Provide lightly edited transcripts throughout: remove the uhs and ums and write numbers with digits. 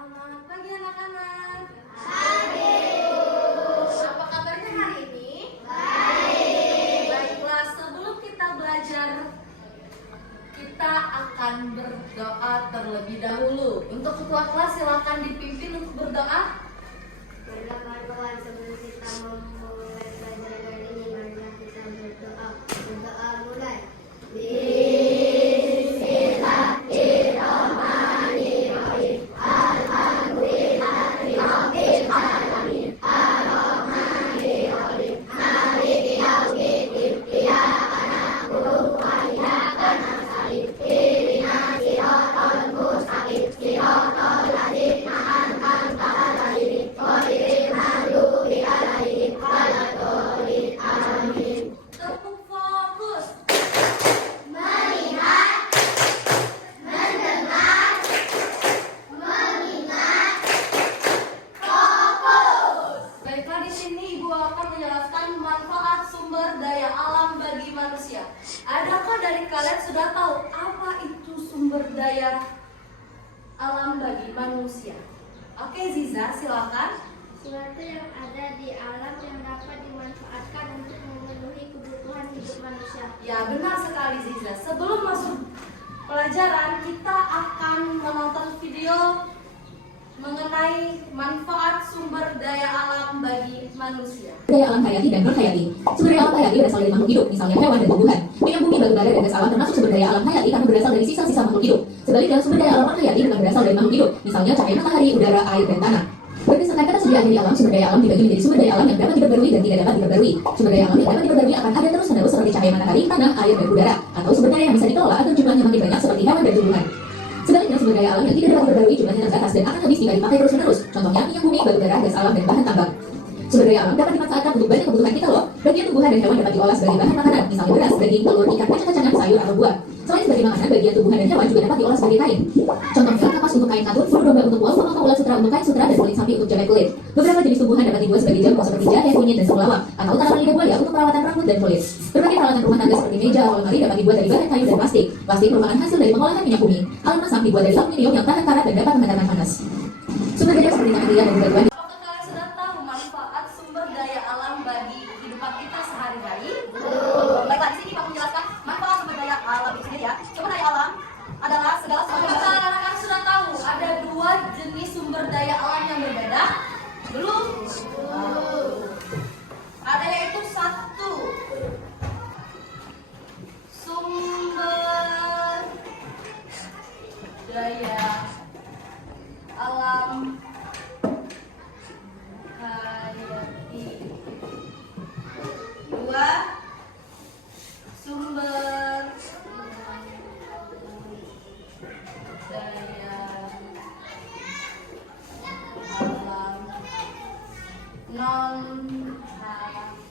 Selamat pagi anak-anak. Pagi. Apa kabarnya hari ini? Baik. Baiklah, sebelum kita belajar, kita akan berdoa terlebih dahulu. Untuk ketua kelas silakan dipimpin untuk berdoa. Berdoa Tuhan sebelum kita memulai pelajaran ini, marilah kita berdoa. Berdoa mulai. Bismillahirrahmanirrahim. Alhamdulillahirabbil alamin. Arrahmanirrahim. Maliki yaumiddin. Iyyaka na'budu wa iyyaka nasta'in. Ihdinas siratal mustaqim. Siratal ladzina an'amta 'alaihim ghairil maghdubi 'alaihim waladdallin. Amin. Tepuk fokus. Melihat, mendengar, mengingat, fokus. Baiklah, di sini Ibu akan menjelaskan manfaat sumber daya alam bagi manusia. Adakah dari kalian sudah tahu apa itu sumber daya alam bagi manusia? Oke, Ziza, silakan. Suatu yang ada di alam yang dapat dimanfaatkan untuk memenuhi kebutuhan hidup manusia. Ya, benar sekali Ziza. Sebelum masuk pelajaran, kita akan menonton video mengenai manfaat sumber daya alam bagi manusia. Sumber daya alam hayati dan non-hayati. Sumber daya alam hayati berasal dari makhluk hidup, misalnya hewan dan tumbuhan. Minyak bumi, batu bara, dan gas alam termasuk sumber daya alam hayati karena berasal dari sisa-sisa makhluk hidup. Sebaliknya, sumber daya alam non-hayati bukan berasal dari makhluk hidup, misalnya cahaya matahari, udara, air, dan tanah. Berdasarkan ketersediaan di alam, sumber daya alam dibagi menjadi sumber daya alam yang dapat diperbarui dan tidak dapat diperbarui. Sumber daya alam yang dapat diperbarui akan ada terus-menerus seperti cahaya matahari, tanah, air, dan udara, atau sumber daya yang bisa dikelola agar jumlahnya makin banyak seperti hewan dan tumbuhan. Sebaliknya, sumber daya alam yang tidak dapat diperbarui jumlahnya terbatas dan akan habis jika dipakai terus-menerus. Contohnya minyak bumi, batu bara, gas alam, dan bahan tambang. Sumber daya alam dapat dimanfaatkan untuk banyak kebutuhan kita loh. Bagian tumbuhan dan hewan dapat diolah sebagai bahan makanan, misalnya beras, daging, telur, ikan, kacang-kacangan, sayur, atau buah. Selain sebagai makanan, bagian tumbuhan dan hewan juga dapat diolah sebagai kain. Contohnya kapas untuk kain katun, bulu domba untuk wool, atau ulat sutra untuk kain sutra, dan kulit sapi untuk jaket kulit. Beberapa jenis tumbuhan dapat dibuat sebagai jamu seperti jahe, kunyit, dan semulawak, atau tanaman lidah buaya untuk perawatan rambut dan kulit. Berbagai peralatan rumah tangga seperti meja atau lemari dapat dibuat dari bahan kayu dan plastik. Plastik merupakan hasil dari pengolahan minyak bumi. Alat masak dibuat dari aluminium yang tahan karat dan dapat memadamkan panas. Sumber daya seperti cahaya dan batuan. Apakah kalian sudah tahu manfaat sumber daya alam bagi kehidupan kita sehari-hari? Baiklah, di sini Pak menjelaskan manfaat sumber daya alam itu sendiri ya. Sumber daya alam adalah segala sesuatu. Apakah anak-anak sudah tahu ada dua jenis sumber daya alam yang berbeda? Belum? Ada yaitu satu, sumber daya alam hayati. Dua, sumber daya alam non hayati.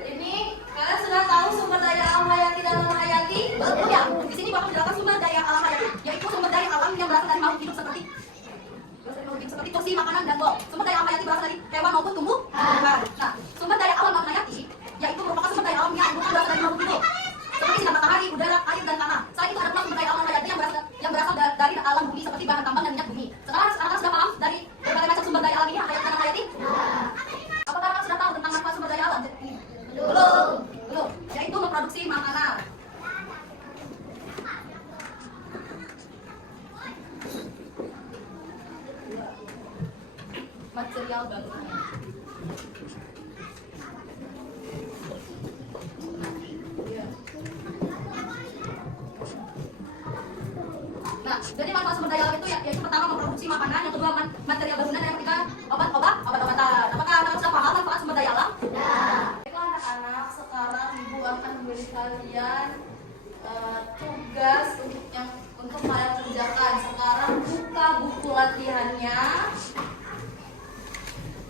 Ini kalian sudah tahu sumber daya alam hayati dan non hayati? Betul ya. Di sini bakal menjelaskan sumber daya alam hayati, yaitu sumber daya alam yang berasal dari makhluk hidup seperti kursi, makanan, dan bol. Sumber daya alam hayati berasal dari hewan maupun tumbuhan. Nah, sumber daya alam non hayati yaitu merupakan sumber daya alam yang bukan berasal dari makhluk hidup, seperti sinar matahari, udara, air, dan tanah. Selain itu ada pula sumber daya alam hayati yang berasal dari alam bumi seperti bahan tambang dan minyak bumi. Sekarang anak-anak sudah paham dari berbagai macam sumber daya alam ini, hayati dan non hayati? Apakah anak sudah tahu tentang manfaat sumber daya alam? Belum. Yaitu memproduksi makanan. Material bangunan. Nah, jadi manfaat sumber daya alam itu yaitu pertama memproduksi makanan, yang kedua material bangunan, yang ketiga obat-obatan. Apakah anak sudah paham manfaat sumber daya alam? Baiklah anak-anak, sekarang Ibu akan memberi kalian tugas untuk kalian kerjakan. Sekarang buka buku latihannya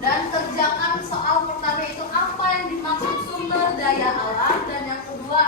dan kerjakan soal pertama, itu apa yang dimaksud sumber daya alam, dan yang kedua